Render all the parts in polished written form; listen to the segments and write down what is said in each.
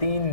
3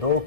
2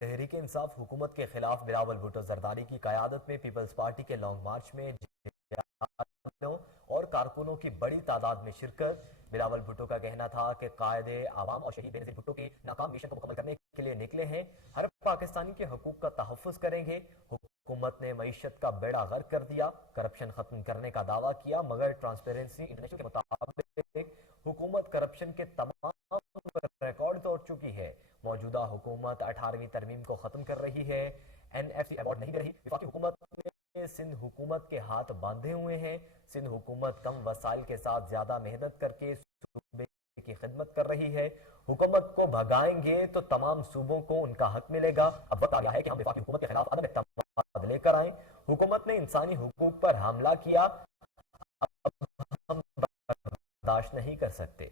تحریک انصاف حکومت کے خلاف بلاول بھٹو زرداری کی قیادت میں پیپلز پارٹی کے لانگ مارچ میں اور کارکنوں کی بڑی تعداد میں شرکت۔ بلاول بھٹو کا کہنا تھا کہ قائد عوام اور شہید بینظیر بھٹو کے ناکام مشن کو مکمل کرنے کے لیے نکلے ہیں، ہر پاکستانی کے حقوق کا تحفظ کریں گے۔ حکومت نے معیشت کا بیڑا غرق کر دیا، کرپشن ختم کرنے کا دعویٰ کیا، مگر ٹرانسپیرنسی انٹرنیشنل کے مطابق حکومت کرپشن کے تمام ریکارڈ توڑ چکی ہے۔ موجودہ حکومت 18ویں ترمیم کو ختم کر رہی ہے، NFC ایوارڈ نہیں دے رہی۔ وفاقی حکومت نے سندھ حکومت کے ہاتھ باندھے ہوئے ہیں۔ سندھ حکومت کم وسائل کے ساتھ زیادہ محنت کر کے صوبے کی خدمت کر رہی ہے۔ حکومت کو بھگائیں گے تو تمام صوبوں کو ان کا حق ملے گا۔ اب وقت آ گیا ہے کہ ہم وفاقی حکومت کے خلاف عدم اعتماد لے کر آئیں۔ حکومت نے انسانی حقوق پر حملہ کیا، اب ہم برداشت نہیں کر سکتے۔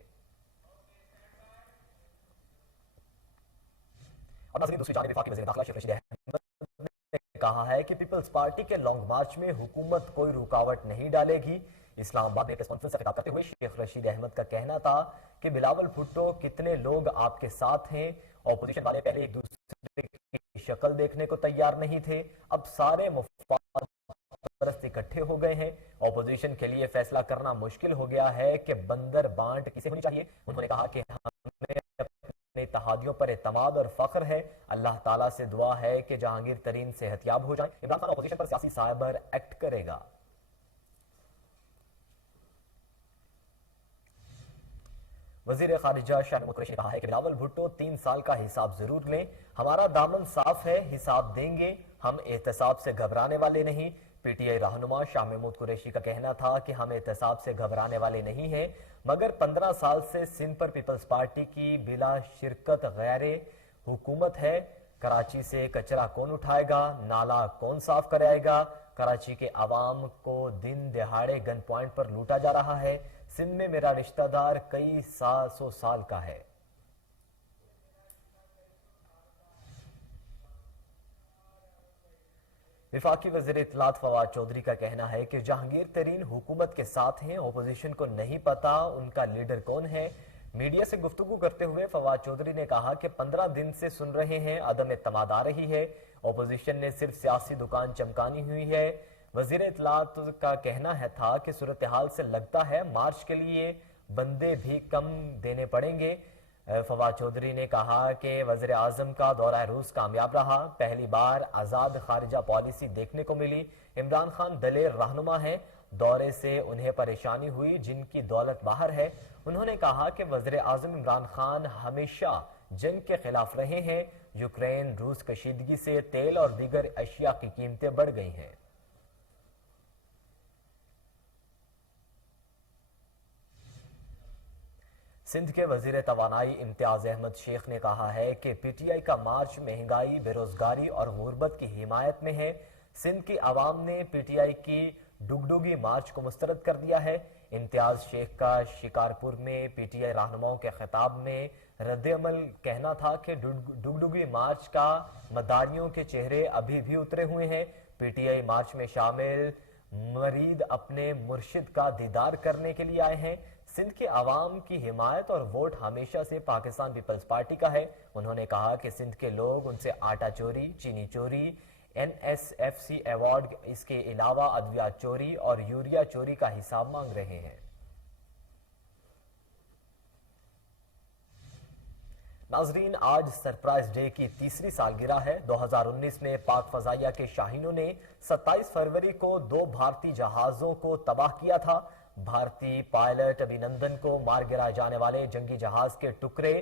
اور ناظرین، دوسری جانب وفاقی وزیر داخلہ شیخ رشید احمد نے کہا ہے کہ پیپلز پارٹی کے لانگ مارچ میں حکومت کوئی رکاوٹ نہیں ڈالے گی۔ اسلام آباد میں پریس کانفرنس سے خطاب کرتے ہوئے شیخ رشید احمد کا کہنا تھا کہ بلاول بھٹو کتنے لوگ آپ کے ساتھ ہیں، اپوزیشن والے پہلے ایک دوسرے کی شکل دیکھنے کو تیار نہیں تھے، اب سارے مفاد پرست اکٹھے ہو گئے ہیں، اپوزیشن کے لیے فیصلہ کرنا مشکل ہو گیا ہے کہ بندر بانٹ کسے ہونی چاہیے۔ انہوں نے کہا کہ ہمیں اپنے اتحادیوں پر اعتماد اور فخر ہے، اللہ تعالیٰ سے دعا ہے کہ جہانگیر ترین صحت یاب ہو جائیں۔ عمران خان اپوزیشن پر سیاسی سائبر ایکٹ کرے گا۔ وزیر خارجہ شاہ محمود قریشی نے کہا ہے کہ بلاول بھٹو 3 سال کا حساب ضرور لیں، ہمارا دامن صاف ہے، حساب دیں گے، ہم احتساب سے گھبرانے والے نہیں۔ پی ٹی آئی رہنما شاہ محمود قریشی کا کہنا تھا کہ ہم احتساب سے گھبرانے والے نہیں ہیں، مگر 15 سال سے سندھ پر پیپلز پارٹی کی بلا شرکت غیر حکومت ہے۔ کراچی سے کچرا کون اٹھائے گا، نالا کون صاف کرائے گا، کراچی کے عوام کو دن دہاڑے گن پوائنٹ پر لوٹا جا رہا ہے، سندھ میں میرا رشتہ دار کئی سو سال کا ہے۔ وفاقی وزیر اطلاعات فواد چودھری کا کہنا ہے کہ جہانگیر ترین حکومت کے ساتھ ہیں، اپوزیشن کو نہیں پتا ان کا لیڈر کون ہے۔ میڈیا سے گفتگو کرتے ہوئے فواد چودھری نے کہا کہ 15 دن سے سن رہے ہیں، عدم اعتماد آ رہی ہے، اپوزیشن نے صرف سیاسی دکان چمکانی ہوئی ہے۔ وزیر اطلاعات کا کہنا تھا کہ صورتحال سے لگتا ہے مارچ کے لیے بندے بھی کم دینے پڑیں گے۔ فواد چودھری نے کہا کہ وزیر اعظم کا دورہ روس کامیاب رہا، پہلی بار آزاد خارجہ پالیسی دیکھنے کو ملی۔ عمران خان دلیر رہنما ہیں، دورے سے انہیں پریشانی ہوئی جن کی دولت باہر ہے۔ انہوں نے کہا کہ وزیر اعظم عمران خان ہمیشہ جنگ کے خلاف رہے ہیں، یوکرین روس کشیدگی سے تیل اور دیگر اشیاء کی قیمتیں بڑھ گئی ہیں۔ سندھ کے وزیر توانائی امتیاز احمد شیخ نے کہا ہے کہ پی ٹی آئی کا مارچ مہنگائی، بے روزگاری اور غربت کی حمایت میں ہے۔ سندھ کی عوام نے پی ٹی آئی کی ڈگڈگی مارچ کو مسترد کر دیا ہے۔ امتیاز شیخ کا شکارپور میں پی ٹی آئی رہنماؤں کے خطاب میں رد عمل کہنا تھا کہ ڈگڈگی مارچ کا مداریوں کے چہرے ابھی بھی اترے ہوئے ہیں۔ پی ٹی آئی مارچ میں شامل مرید اپنے مرشد کا دیدار کرنے کے لیے آئے ہیں۔ سندھ کے عوام کی حمایت اور ووٹ ہمیشہ سے پاکستان پیپلز پارٹی کا ہے۔ انہوں نے کہا کہ سندھ کے لوگ ان سے آٹا چوری، چینی چوری، NFC ایوارڈ، اس کے علاوہ ادویات چوری اور یوریا چوری کا حساب مانگ رہے ہیں۔ ناظرین، آج سرپرائز ڈے کی تیسری سالگرہ ہے۔ 2019 میں پاک فضائیہ کے شاہینوں نے 27 فروری کو 2 بھارتی جہازوں کو تباہ کیا تھا۔ بھارتی پائلٹ ابھینندن کو مار گرائے جانے والے جنگی جہاز کے ٹکڑے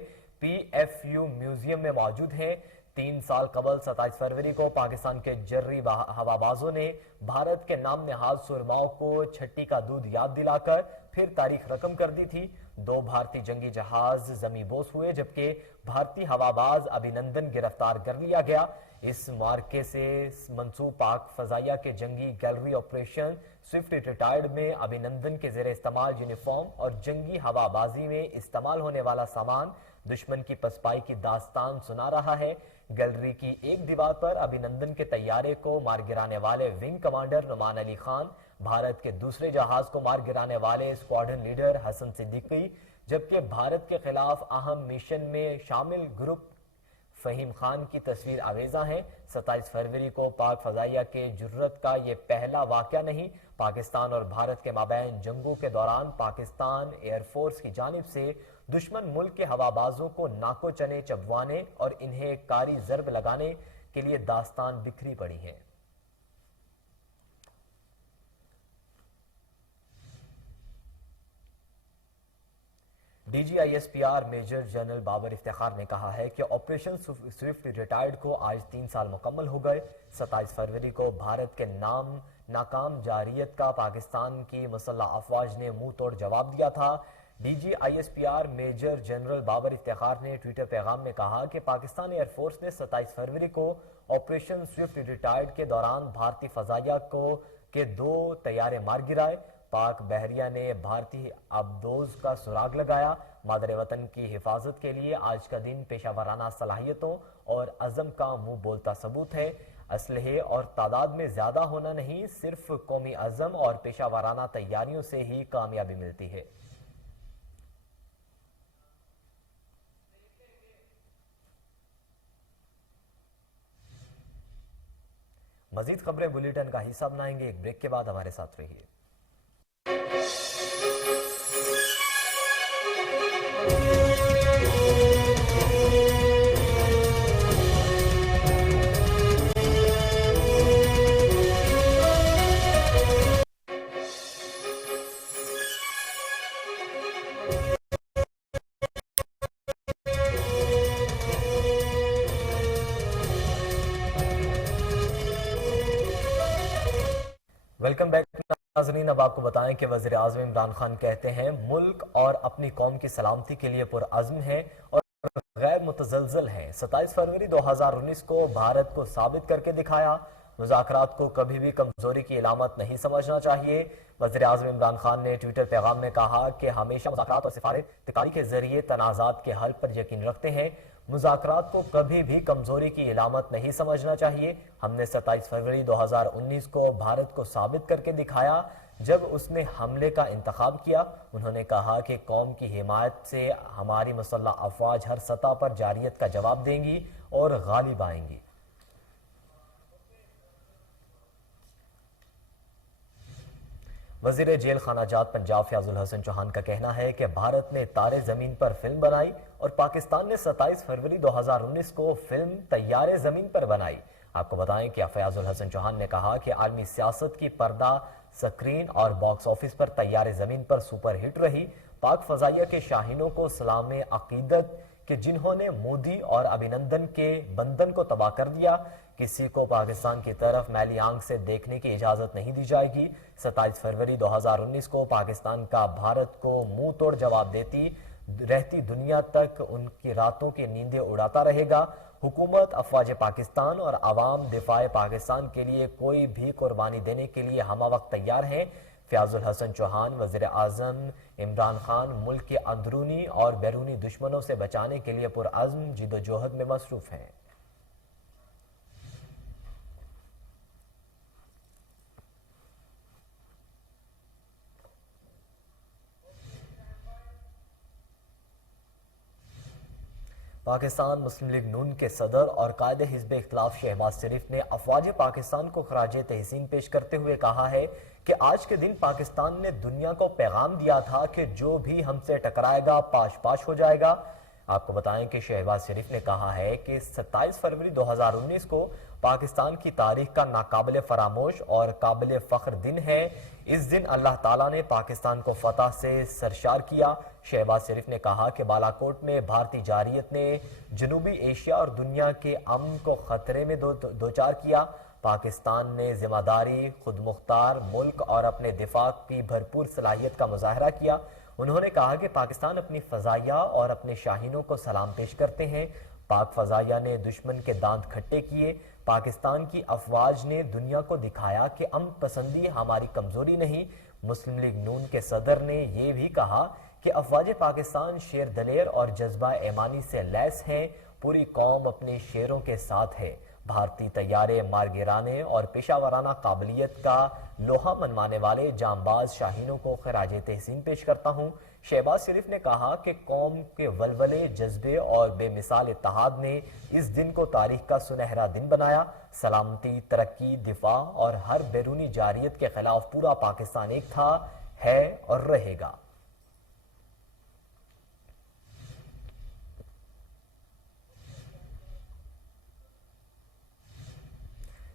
PFU میوزیم میں موجود ہیں۔ 3 سال قبل 27 فروری کو پاکستان کے جرری ہوابازوں نے بھارت کے نام نہاد سرماؤں کو چھٹی کا دودھ یاد دلا کر پھر تاریخ رقم کر دی تھی۔ 2 بھارتی جنگی جہاز زمیں بوس ہوئے جبکہ بھارتی ہواباز ابھینندن گرفتار کر لیا گیا۔ اس مارکے سے منسوب پاک فضائیہ کے جنگی گیلری آپریشن سوئفٹ ریٹائرڈ میں ابھینندن کے زیر استعمال یونیفارم اور جنگی ہوابازی میں استعمال ہونے والا سامان دشمن کی پسپائی کی داستان سنا رہا ہے۔ گیلری کی ایک دیوار پر ابھینندن کے طیارے کو مار گرانے والے ونگ کمانڈر نعمان علی خان، بھارت کے دوسرے جہاز کو مار گرانے والے اسکواڈرن لیڈر حسن صدیقی، جبکہ بھارت کے خلاف اہم مشن میں شامل گروپ فہیم خان کی تصویر آویزاں ہیں۔ 27 فروری کو پاک فضائیہ کے جرت کا یہ پہلا واقعہ نہیں۔ پاکستان اور بھارت کے مابین جنگوں کے دوران پاکستان ایئر فورس کی جانب سے دشمن ملک کے ہوابازوں کو ناکو چنے چبوانے اور انہیں کاری ضرب لگانے کے لیے داستان بکھری پڑی ہے۔ D G I S P R major general Babar Iftikhar نے کہا ہے کہ آپریشن سوئفٹ ریٹائرڈ کو آج 3 سال مکمل ہو گئے۔ 27 فروری کو بھارت کے ناکام جارحیت کا پاکستان کی مسلح افواج نے منہ توڑ جواب دیا تھا۔ D G I S P R major general Babar Iftikhar نے ٹویٹر پیغام میں کہا کہ پاکستان ایئر فورس نے 27 فروری کو آپریشن سوئفٹ ریٹائرڈ کے دوران بھارتی فضائیہ کے 2 طیارے مار گرائے۔ پاک بحریہ نے بھارتی ابدوز کا سراغ لگایا۔ مادر وطن کی حفاظت کے لیے آج کا دن پیشہ ورانہ صلاحیتوں اور عزم کا منہ بولتا ثبوت ہے۔ اسلحے اور تعداد میں زیادہ ہونا نہیں، صرف قومی عزم اور پیشہ ورانہ تیاریوں سے ہی کامیابی ملتی ہے۔ مزید خبریں بلیٹن کا حصہ بنائیں گے، ایک بریک کے بعد ہمارے ساتھ رہیے۔ ویلکم بیک ناظرین، اب آپ کو بتائیں کہ وزیر اعظم عمران خان کہتے ہیں ملک اور اپنی قوم کی سلامتی کے لیے پرعزم ہیں اور غیر متزلزل ہیں۔ 27 فروری 2019 کو بھارت کو ثابت کر کے دکھایا، مذاکرات کو کبھی بھی کمزوری کی علامت نہیں سمجھنا چاہیے۔ وزیر اعظم عمران خان نے ٹویٹر پیغام میں کہا کہ ہمیشہ مذاکرات اور سفارتکاری کے ذریعے تنازعات کے حل پر یقین رکھتے ہیں۔ مذاکرات کو کبھی بھی کمزوری کی علامت نہیں سمجھنا چاہیے۔ ہم نے 27 فروری 2019 کو بھارت کو ثابت کر کے دکھایا جب اس نے حملے کا انتخاب کیا۔ انہوں نے کہا کہ قوم کی حمایت سے ہماری مسلح افواج ہر سطح پر جارحیت کا جواب دیں گی اور غالب آئیں گی۔ وزیر جیل خانہ جات پنجاب فیاض الحسن چوہان کا کہنا ہے کہ بھارت نے تارے زمین پر فلم بنائی اور پاکستان نے 27 فروری 2019 کو فلم تیارے زمین پر بنائی۔ آپ کو بتائیں کہ فیاض الحسن چوہان نے کہا کہ عالمی سیاست کی پردہ سکرین اور باکس آفس پر تیارے زمین پر سپر ہٹ رہی۔ پاک فضائیہ کے شاہینوں کو سلام عقیدت کہ جنہوں نے مودی اور ابھینندن کے بندھن کو تباہ کر دیا۔ کسی کو پاکستان کی طرف میلی آنکھ سے دیکھنے کی اجازت نہیں دی جائے گی۔ 27 فروری 2019 کو پاکستان کا بھارت کو منہ توڑ جواب دیتی رہتی دنیا تک ان کی راتوں کی نیندیں اڑاتا رہے گا۔ حکومت، افواج پاکستان اور عوام دفاع پاکستان کے لیے کوئی بھی قربانی دینے کے لیے ہمہ وقت تیار ہیں۔ فیاض الحسن چوہان وزیر اعظم عمران خان ملک کے اندرونی اور بیرونی دشمنوں سے بچانے کے لیے پرعزم جدوجہد میں مصروف ہیں۔ پاکستان مسلم لیگ نون کے صدر اور قائد حزب اختلاف شہباز شریف نے افواج پاکستان کو خراج تحسین پیش کرتے ہوئے کہا ہے کہ آج کے دن پاکستان نے دنیا کو پیغام دیا تھا کہ جو بھی ہم سے ٹکرائے گا پاش پاش ہو جائے گا۔ آپ کو بتائیں کہ شہباز شریف نے کہا ہے کہ 27 فروری 2019 کو پاکستان کی تاریخ کا ناقابل فراموش اور قابل فخر دن ہے۔ اس دن اللہ تعالیٰ نے پاکستان کو فتح سے سرشار کیا۔ شہباز شریف نے کہا کہ بالاکوٹ میں بھارتی جارحیت نے جنوبی ایشیا اور دنیا کے امن کو خطرے میں دوچار کیا۔ پاکستان نے ذمہ داری، خود مختار ملک اور اپنے دفاع کی بھرپور صلاحیت کا مظاہرہ کیا۔ انہوں نے کہا کہ پاکستان اپنی فضائیہ اور اپنے شاہینوں کو سلام پیش کرتے ہیں۔ پاک فضائیہ نے دشمن کے دانت کھٹے کیے۔ پاکستان کی افواج نے دنیا کو دکھایا کہ امن پسندی ہماری کمزوری نہیں۔ مسلم لیگ نون کے صدر نے یہ بھی کہا کہ افواج پاکستان شیر دلیر اور جذبہ ایمانی سے لیس ہیں۔ پوری قوم اپنے شیروں کے ساتھ ہے۔ بھارتی طیارے مارگیرانے اور پیشہ ورانہ قابلیت کا لوہا منوانے والے جانباز شاہینوں کو خراج تحسین پیش کرتا ہوں۔ شہباز شریف نے کہا کہ قوم کے ولولے، جذبے اور بے مثال اتحاد نے اس دن کو تاریخ کا سنہرا دن بنایا۔ سلامتی، ترقی، دفاع اور ہر بیرونی جارحیت کے خلاف پورا پاکستان ایک تھا، ہے اور رہے گا۔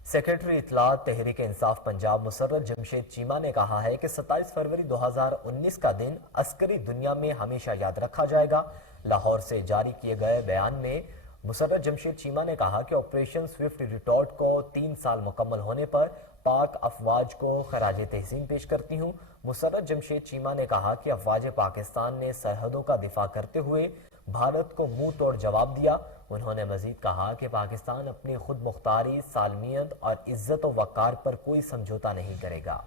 سیکرٹری اطلاعات تحریک انصاف پنجاب مسرت جمشید چیمہ نے کہا ہے کہ 27 فروری 2019 کا دن عسکری دنیا میں ہمیشہ یاد رکھا جائے گا۔ لاہور سے جاری کیے گئے بیان میں مسرت جمشید چیمہ نے کہا کہ آپریشن سوئفٹ ریٹارٹ کو 3 سال مکمل ہونے پر پاک افواج کو خراج تحسین پیش کرتی ہوں۔ مسرت جمشید چیمہ نے کہا کہ افواج پاکستان نے سرحدوں کا دفاع کرتے ہوئے بھارت کو منہ توڑ جواب دیا۔ انہوں نے مزید کہا کہ پاکستان اپنی خود مختاری، سالمیت اور عزت و وقار پر کوئی سمجھوتا نہیں کرے گا۔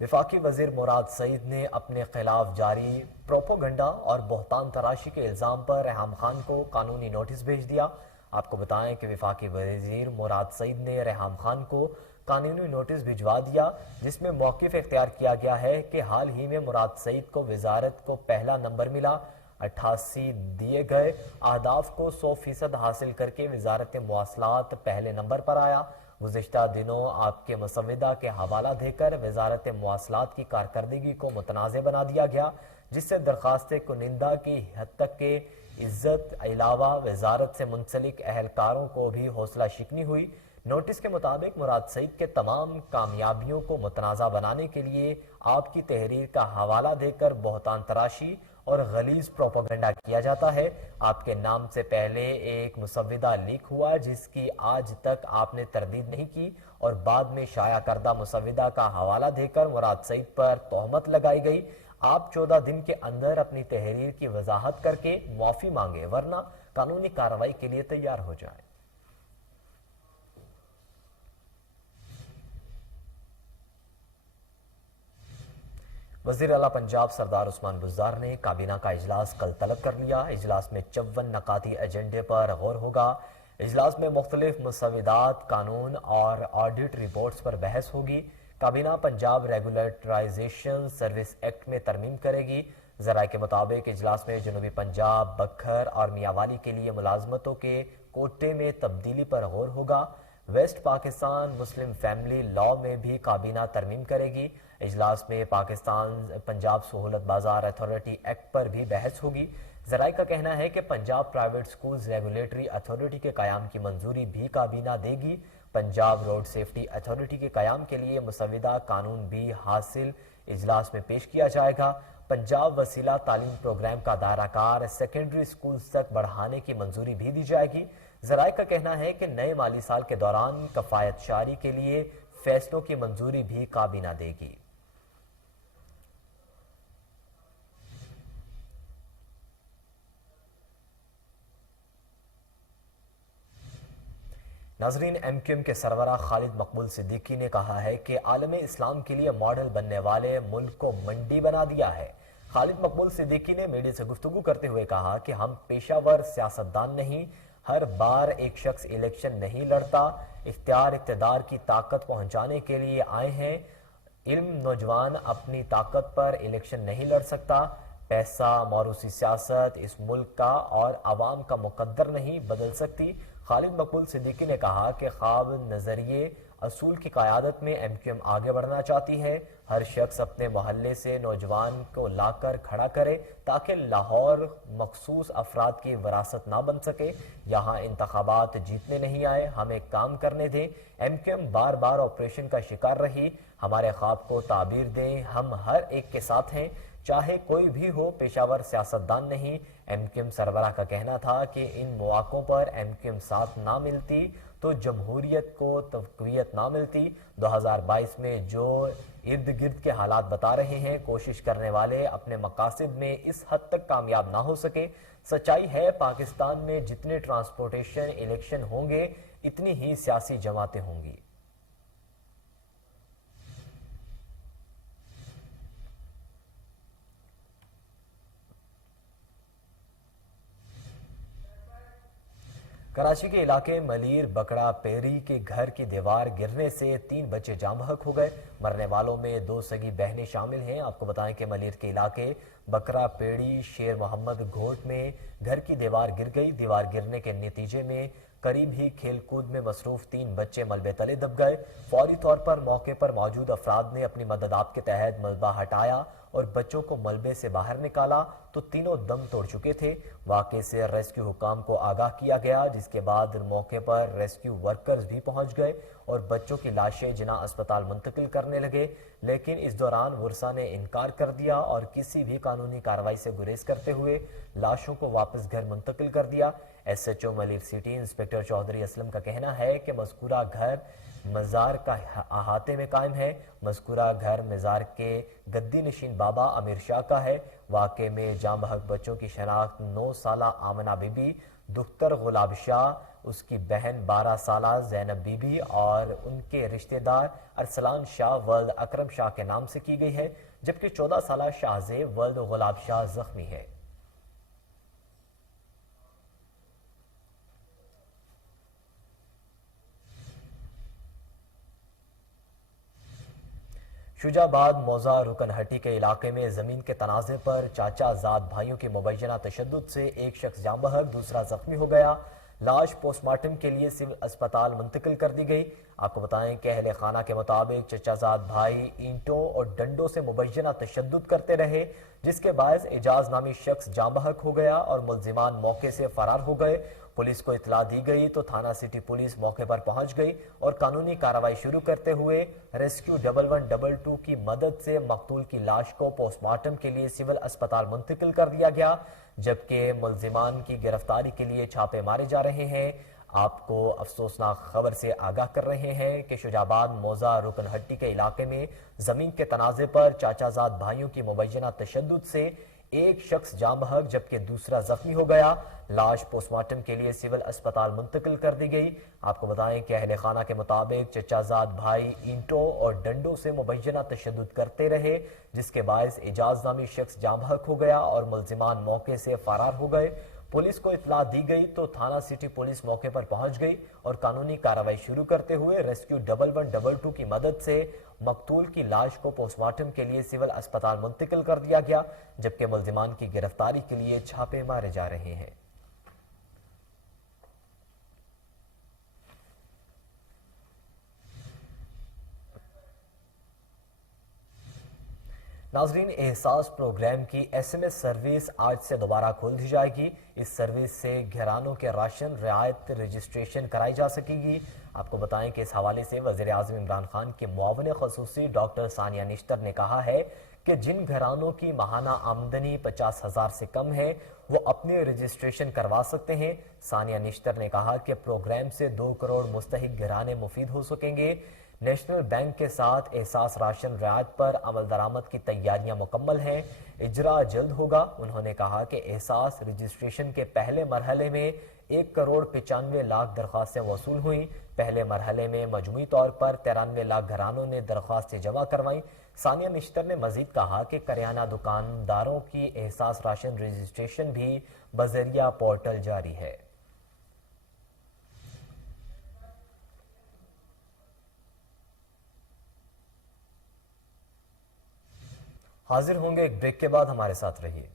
وفاقی وزیر مراد سعید نے اپنے خلاف جاری پروپوگنڈا اور بہتان تراشی کے الزام پر ریحام خان کو قانونی نوٹس بھیج دیا۔ آپ کو بتائیں کہ وفاقی وزیر مراد سعید نے ریحام خان کو قانونی نوٹس بھجوا دیا، جس میں موقف اختیار کیا گیا ہے کہ حال ہی میں مراد سعید کو وزارت کو پہلا نمبر ملا۔ 88 دیے گئے اہداف کو 100% حاصل کر کے وزارت مواصلات پہلے نمبر پر آیا۔ گزشتہ دنوں آپ کے مسودہ کے حوالہ دے کر وزارت مواصلات کی کارکردگی کو متنازع بنا دیا گیا، جس سے درخواست کنندہ کی حد تک کہ عزت علاوہ وزارت سے منسلک اہلکاروں کو بھی حوصلہ شکنی ہوئی۔ نوٹس کے مطابق مراد سعید کے تمام کامیابیوں کو متنازع بنانے کے لیے آپ کی تحریر کا حوالہ دے کر بہتان تراشی اور غلیظ پروپیگنڈا کیا جاتا ہے۔ آپ کے نام سے پہلے ایک مسودہ لیک ہوا جس کی آج تک آپ نے تردید نہیں کی، اور بعد میں شائع کردہ مسودہ کا حوالہ دے کر مراد سعید پر تہمت لگائی گئی۔ آپ 14 دن کے اندر اپنی تحریر کی وضاحت کر کے معافی مانگے، ورنہ قانونی کارروائی کے لیے تیار ہو جائیں۔ وزیر اعلیٰ پنجاب سردار عثمان بزدار نے کابینہ کا اجلاس کل طلب کر لیا۔ اجلاس میں 54 نکاتی ایجنڈے پر غور ہوگا۔ اجلاس میں مختلف مسودات، قانون اور آڈٹ رپورٹس پر بحث ہوگی۔ کابینہ پنجاب ریگولیٹرائزیشن سروس ایکٹ میں ترمیم کرے گی۔ ذرائع کے مطابق اجلاس میں جنوبی پنجاب، بکھر اور میاوالی کے لیے ملازمتوں کے کوٹے میں تبدیلی پر غور ہوگا۔ West Pakistan Muslim family law میں بھی کابینہ ترمیم کرے گی۔ اجلاس میں پاکستان پنجاب سہولت بازار اتھارٹی ایکٹ پر بھی بحث ہوگی۔ ذرائع کا کہنا ہے کہ Punjab private schools regulatory authority کے قیام کی منظوری بھی کابینہ دے گی۔ پنجاب روڈ سیفٹی اتھارٹی کے قیام کے لیے مسودہ قانون بھی حاصل اجلاس میں پیش کیا جائے گا۔ پنجاب وسیلہ تعلیم پروگرام کا دائرہ کار سیکنڈری سکولز تک بڑھانے کی منظوری بھی دی جائے گی۔ ذرائع کا کہنا ہے کہ نئے مالی سال کے دوران کفایت شاری کے لیے فیصلوں کی منظوری بھی کابینہ دے گی۔ ناظرین، ایم کیو ایم کے سربراہ خالد مقبول صدیقی نے کہا ہے کہ عالم اسلام کے لیے ماڈل بننے والے ملک کو منڈی بنا دیا ہے۔ خالد مقبول صدیقی نے میڈیا سے گفتگو کرتے ہوئے کہا کہ ہم پیشہ ور سیاستدان نہیں، ہر بار ایک شخص الیکشن نہیں لڑتا، اختیار اقتدار کی طاقت پہنچانے کے لیے آئے ہیں۔ علم نوجوان اپنی طاقت پر الیکشن نہیں لڑ سکتا۔ پیسہ موروثی سیاست اس ملک کا اور عوام کا مقدر نہیں بدل سکتی۔ خالد مقبول صدیقی نے کہا کہ خواب، نظریے، اصول کی قیادت میں ایم کیو ایم آگے بڑھنا چاہتی ہے۔ ہر شخص اپنے محلے سے نوجوان کو لا کر کھڑا کرے تاکہ لاہور مخصوص افراد کی وراثت نہ بن سکے۔ یہاں انتخابات جیتنے نہیں آئے، ہمیں کام کرنے دیں۔ ایم کیو ایم بار بار آپریشن کا شکار رہی، ہمارے خواب کو تعبیر دیں، ہم ہر ایک کے ساتھ ہیں، چاہے کوئی بھی ہو، پیشہ ور سیاستدان نہیں۔ ایم کیو ایم سربراہ کا کہنا تھا کہ ان مواقعوں پر ایم کیو ایم ساتھ نہ ملتی تو جمہوریت کو تقویت نہ ملتی۔ 2022 میں جو ارد گرد کے حالات بتا رہے ہیں، کوشش کرنے والے اپنے مقاصد میں اس حد تک کامیاب نہ ہو سکے۔ سچائی ہے، پاکستان میں جتنے ٹرانسپورٹیشن الیکشن ہوں گے اتنی ہی سیاسی جماعتیں ہوں گی۔ کراچی کے علاقے ملیر بکڑا پیری کے گھر کی دیوار گرنے سے 3 بچے جاں بحق ہو گئے۔ مرنے والوں میں 2 سگی بہنیں شامل ہیں۔ آپ کو بتائیں کہ ملیر کے علاقے بکرا پیڑی شیر محمد گھوٹ میں گھر کی دیوار گر گئی۔ دیوار گرنے کے نتیجے میں قریب ہی کھیل کود میں مصروف 3 بچے ملبے تلے دب گئے۔ فوری طور پر موقع پر موجود افراد نے اپنی مدد آپ کے تحت ملبہ ہٹایا اور بچوں کو ملبے سے باہر نکالا تو تینوں دم توڑ چکے تھے۔ واقعے سے ریسکیو حکام کو آگاہ کیا گیا، جس کے بعد موقع پر ریسکیو ورکرز بھی پہنچ گئے اور بچوں کی لاشیں جناح اسپتال منتقل کرنے لگے، لیکن اس دوران ورثاء نے انکار کر دیا اور کسی بھی قانونی کارروائی سے گریز کرتے ہوئے لاشوں کو واپس گھر منتقل کر دیا۔ S H O Malir city inspector Chaudhry Aslam کا کہنا ہے کہ مذکورہ گھر مزار کا احاطے میں قائم ہے۔ مذکورہ گھر مزار کے گدی نشین بابا امیر شاہ کا ہے۔ واقعے میں جاں بحق بچوں کی شناخت 9 سالہ آمنہ بی بی، دختر غلاب شاہ، اس کی بہن 12 سالہ زینب بی بی اور ان کے رشتہ دار ارسلان شاہ ولد اکرم شاہ کے نام سے کی گئی ہے، جبکہ 14 سالہ شاہزیب ولد غلاب شاہ زخمی ہے۔ شجاع آباد موضع رکن ہٹی کے علاقے میں زمین کے تنازع پر چاچا زاد بھائیوں کی مبینہ تشدد سے ایک شخص جاں بحق، دوسرا زخمی ہو گیا۔ لاش پوسٹ مارٹم کے لیے سول اسپتال منتقل کر دی گئی۔ آپ کو بتائیں کہ اہل خانہ کے مطابق چچا زاد بھائی اینٹوں اور ڈنڈوں سے مبینہ تشدد کرتے رہے، جس کے باعث اعجاز نامی شخص جاں بحق ہو گیا اور ملزمان موقع سے فرار ہو گئے۔ پولیس کو اطلاع دی گئی تو تھانہ سٹی پولیس موقع پر پہنچ گئی اور قانونی کارروائی شروع کرتے ہوئے ریسکیو 1122 کی مدد سے مقتول کی لاش کو پوسٹ مارٹم کے لیے سول اسپتال منتقل کر دیا گیا، جبکہ ملزمان کی گرفتاری کے لیے چھاپے مارے جا رہے ہیں۔ آپ کو افسوسناک خبر سے آگاہ کر رہے ہیں کہ شجاع آباد موضع رکن ہٹی کے علاقے میں زمین کے تنازع پر چاچا زاد بھائیوں کی مبینہ تشدد سے ایک شخص جاں بحق جبکہ دوسرا زخمی ہو گیا۔ لاش پوسٹ مارٹم کے لیے سول اسپتال منتقل کر دی گئی۔ آپ کو بتائیں کہ اہل خانہ کے مطابق چچا زاد بھائی اینٹوں اور ڈنڈوں سے مبینہ تشدد کرتے رہے، جس کے باعث اعجاز نامی شخص جاں بحق ہو گیا اور ملزمان موقع سے فرار ہو گئے۔ پولیس کو اطلاع دی گئی تو تھانہ سٹی پولیس موقع پر پہنچ گئی اور قانونی کارروائی شروع کرتے ہوئے ریسکیو 1122 کی مدد سے مقتول کی لاش کو پوسٹ مارٹم کے لیے سول اسپتال منتقل کر دیا گیا، جبکہ ملزمان کی گرفتاری کے لیے چھاپے مارے جا رہے ہیں۔ ناظرین، احساس پروگرام کی ایس ایم ایس سروس آج سے دوبارہ کھول دی جائے گی۔ اس سروس سے گھرانوں کے راشن رعایت رجسٹریشن کرائی جا سکے گی۔ آپ کو بتائیں کہ اس حوالے سے وزیر اعظم عمران خان کے معاون خصوصی ڈاکٹر ثانیہ نشتر نے کہا ہے کہ جن گھرانوں کی ماہانہ آمدنی 50,000 سے کم ہے وہ اپنے رجسٹریشن کروا سکتے ہیں۔ ثانیہ نشتر نے کہا کہ پروگرام سے 2 کروڑ مستحق گھرانے مفید ہو سکیں گے۔ نیشنل بینک کے ساتھ احساس راشن رعایت پر عمل درآمد کی تیاریاں مکمل ہیں، اجرا جلد ہوگا۔ انہوں نے کہا کہ احساس رجسٹریشن کے پہلے مرحلے میں 1 کروڑ 95 لاکھ درخواستیں وصول ہوئیں۔ پہلے مرحلے میں مجموعی طور پر 93 لاکھ گھرانوں نے درخواستیں جمع کروائیں۔ ثانیہ نشتر نے مزید کہا کہ کریانہ دکانداروں کی احساس راشن رجسٹریشن بھی بذریعہ پورٹل جاری ہے۔ حاضر ہوں گے ایک بریک کے بعد، ہمارے ساتھ رہیے۔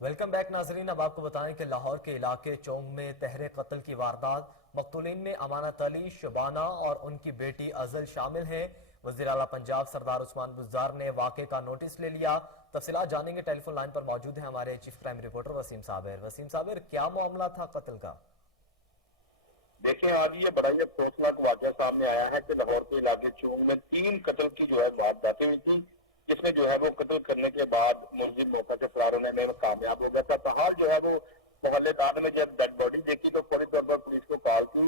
ویلکم بیک ناظرین، اب آپ کو بتائیں کہ لاہور کے علاقے چونگ میں تہر قتل کی واردات، مقتولین میں امانت علی، شبانہ اور ان کی بیٹی ازل شامل ہیں۔ وزیر اعلیٰ پنجاب سردار عثمان بزدار نے واقعے کا نوٹس لے لیا۔ تفصیلات جانیں گے، ٹیلی فون لائن پر موجود ہیں ہمارے چیف کرائم رپورٹر وسیم صابر۔ وسیم صابر، کیا معاملہ تھا قتل کا؟ دیکھیں، آج یہ بڑا ہی افسوسناک واقعہ سامنے آیا ہے کہ لاہور کے علاقے چونگ میں 3 قتل کی وارداتیں ہوئی تھیں، جس میں وہ قتل کرنے کے بعد ملزم موقع سے فرار ہونے میں کامیاب ہو گیا تھا۔ فحال وہ محلے دار میں جب ڈیڈ باڈی دیکھی تو فوری طور پر پولیس کو کال کی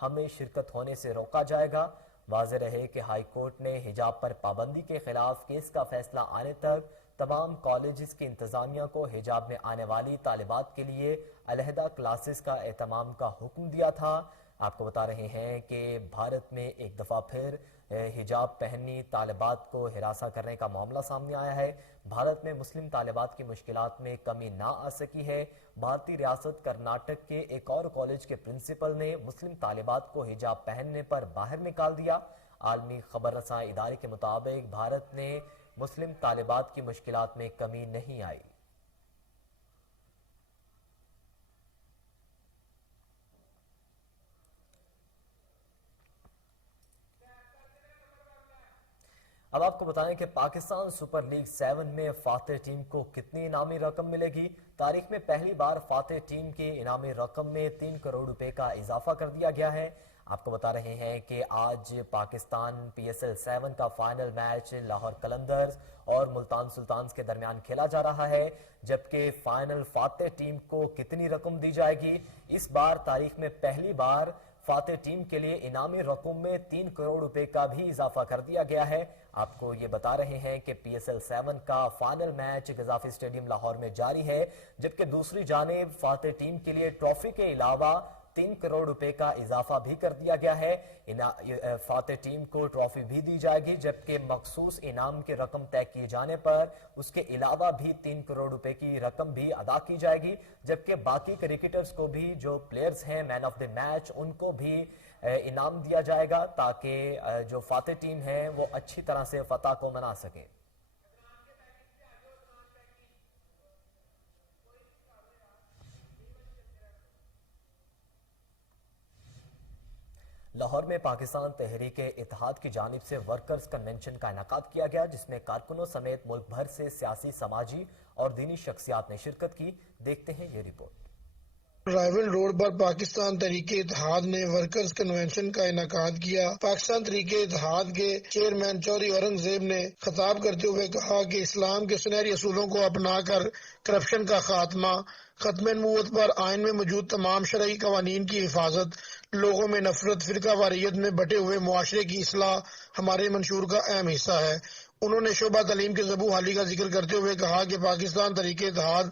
ہمیں شرکت ہونے سے روکا جائے گا۔ واضح رہے کہ ہائی کورٹ نے حجاب پر پابندی کے خلاف کیس کا فیصلہ آنے تک تمام کالجز کی انتظامیہ کو حجاب میں آنے والی طالبات کے لیے علیحدہ کلاسز کا اہتمام کا حکم دیا تھا۔ آپ کو بتا رہے ہیں کہ بھارت میں ایک دفعہ پھر حجاب پہنی طالبات کو ہراساں کرنے کا معاملہ سامنے آیا ہے۔ بھارت میں مسلم طالبات کی مشکلات میں کمی نہ آ سکی ہے۔ بھارتی ریاست کرناٹک کے ایک اور کالج کے پرنسپل نے مسلم طالبات کو حجاب پہننے پر باہر نکال دیا۔ عالمی خبر رساں ادارے کے مطابق بھارت نے مسلم طالبات کی مشکلات میں کمی نہیں آئی۔ اب آپ کو بتائیں کہ پاکستان سپر لیگ 7 میں فاتح ٹیم کو کتنی انعامی رقم ملے گی۔ تاریخ میں پہلی بار فاتح ٹیم کی انعامی رقم میں 3 کروڑ روپے کا اضافہ کر دیا گیا ہے۔ آپ کو بتا رہے ہیں کہ آج پاکستان PSL 7 کا فائنل میچ لاہور قلندرز اور ملتان سلطانز کے درمیان کھیلا جا رہا ہے، جبکہ فائنل فاتح ٹیم کو کتنی رقم دی جائے گی۔ اس بار تاریخ میں پہلی بار فاتح ٹیم کے لیے انعامی رقم میں 3 کروڑ روپے کا بھی اضافہ کر دیا گیا ہے۔ آپ کو یہ بتا رہے ہیں کہ PSL 7 کا final match Gaddafi stadium Lahore میں جاری ہے، جبکہ دوسری جانب فاتح ٹیم کے لیے ٹرافی کے علاوہ 3 کروڑ روپے کا اضافہ بھی کر دیا گیا ہے۔ فاتح ٹیم کو ٹرافی بھی دی جائے گی، جبکہ مخصوص انعام کی رقم طے کیے جانے پر اس کے علاوہ بھی 3 کروڑ روپے کی رقم بھی ادا کی جائے گی، جبکہ باقی کرکٹرز کو بھی جو پلیئرز ہیں مین آف دی میچ ان کو بھی انعام دیا جائے گا تاکہ جو فاتح ٹیم ہے وہ اچھی طرح سے فتح کو منا سکے۔ لاہور میں پاکستان تحریک اتحاد کی جانب سے ورکرز کنونشن کا انعقاد کیا گیا، جس میں کارکنوں سمیت ملک بھر سے سیاسی، سماجی اور دینی شخصیات نے شرکت کی۔ دیکھتے ہیں یہ رپورٹ۔ رائول روڈ پر پاکستان تحریک اتحاد نے ورکرز کنونشن کا انعقاد کیا۔ پاکستان تحریک اتحاد کے چیئرمین چودھری اورنگزیب نے خطاب کرتے ہوئے کہا کہ اسلام کے سنہری اصولوں کو اپنا کر کرپشن کا خاتمہ، ختم نبوت پر آئین میں موجود تمام شرعی قوانین کی حفاظت، لوگوں میں نفرت، فرقہ واریت میں بٹے ہوئے معاشرے کی اصلاح ہمارے منشور کا اہم حصہ ہے۔ انہوں نے شعبہ تعلیم کی زبوں حالی کا ذکر کرتے ہوئے کہا کہ پاکستان تحریک اتحاد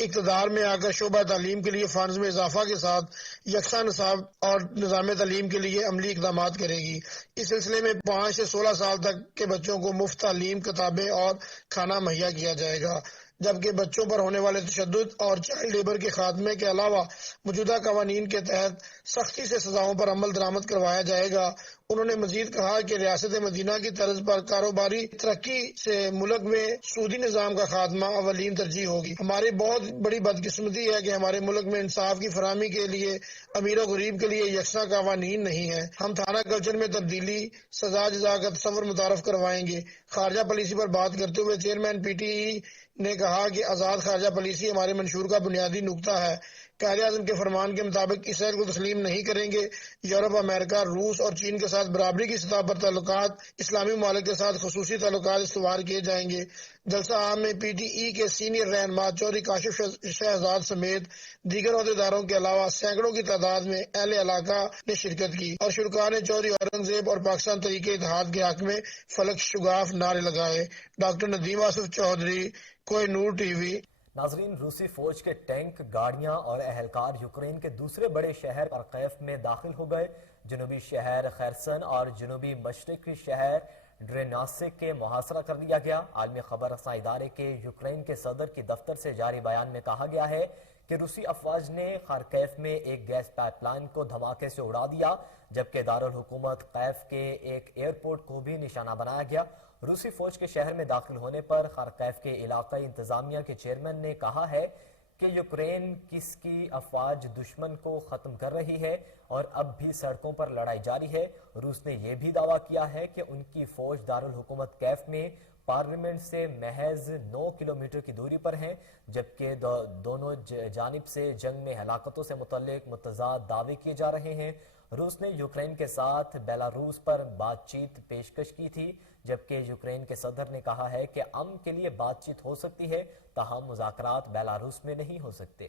اقتدار میں آ کر شعبہ تعلیم کے لیے فنڈز میں اضافہ کے ساتھ یکساں نصاب اور نظام تعلیم کے لیے عملی اقدامات کرے گی۔ اس سلسلے میں 5 سے 16 سال تک کے بچوں کو مفت تعلیم، کتابیں اور کھانا مہیا کیا جائے گا، جبکہ بچوں پر ہونے والے تشدد اور چائلڈ لیبر کے خاتمے کے علاوہ موجودہ قوانین کے تحت سختی سے سزاؤں پر عمل درآمد کروایا جائے گا۔ انہوں نے مزید کہا کہ ریاست مدینہ کی طرز پر کاروباری ترقی سے ملک میں سودی نظام کا خاتمہ اولین ترجیح ہوگی۔ ہماری بہت بڑی بدقسمتی ہے کہ ہمارے ملک میں انصاف کی فراہمی کے لیے امیر و غریب کے لیے یکساں قوانین نہیں ہیں۔ ہم تھانہ کلچر میں تبدیلی، سزا جزا کا تصور متعارف کروائیں گے۔ خارجہ پالیسی پر بات کرتے ہوئے چیئرمین PTE نے کہا کہ آزاد خارجہ پالیسی ہمارے منشور کا بنیادی نقطہ ہے۔ قائد اعظم کے فرمان کے مطابق اس عہد کو تسلیم نہیں کریں گے۔ یورپ، امریکہ، روس اور چین کے ساتھ برابری کی سطح پر تعلقات، اسلامی ممالک کے ساتھ خصوصی تعلقات استوار کیے جائیں گے۔ جلسہ عام میں PTE کے سینئر رہنما چودھری کاشف شہزاد سمیت دیگر عہدیداروں کے علاوہ سینکڑوں کی تعداد میں اہل علاقہ نے شرکت کی اور شرکاء نے چودھری اورنگزیب اور پاکستان تحریک اتحاد کے حق میں فلک شگاف نعرے لگائے۔ Doctor Nadeem Asif Chaudhry, Koh Noor TV۔ ناظرین، روسی فوج کے ٹینک، گاڑیاں اور اہلکار یوکرین کے دوسرے بڑے شہر خارکیف میں داخل ہو گئے۔ جنوبی شہر خیرسن اور جنوبی مشرقی شہر ڈریناسک کے محاصرہ کر لیا گیا۔ عالمی خبر رساں ادارے کے یوکرین کے صدر کی دفتر سے جاری بیان میں کہا گیا ہے کہ روسی افواج نے خارکیف میں ایک گیس پائپ لائن کو دھماکے سے اڑا دیا، جبکہ دارالحکومت قیف کے ایک ایئرپورٹ کو بھی نشانہ بنایا گیا۔ روسی فوج کے شہر میں داخل ہونے پر خارکیف کے علاقائی انتظامیہ کے چیئرمین نے کہا ہے کہ یوکرین کس کی افواج دشمن کو ختم کر رہی ہے اور اب بھی سڑکوں پر لڑائی جاری ہے۔ روس نے یہ بھی دعویٰ کیا ہے کہ ان کی فوج دارالحکومت کیف میں پارلیمنٹ سے محض 9 کلومیٹر کی دوری پر ہیں، جبکہ دونوں جانب سے جنگ میں ہلاکتوں سے متعلق متضاد دعوے کیے جا رہے ہیں۔ روس نے یوکرین کے ساتھ بیلاروس پر بات چیت پیشکش کی تھی، جبکہ یوکرین کے صدر نے کہا ہے کہ امن کے لیے بات چیت ہو سکتی ہے، تاہم مذاکرات بیلاروس میں نہیں ہو سکتے۔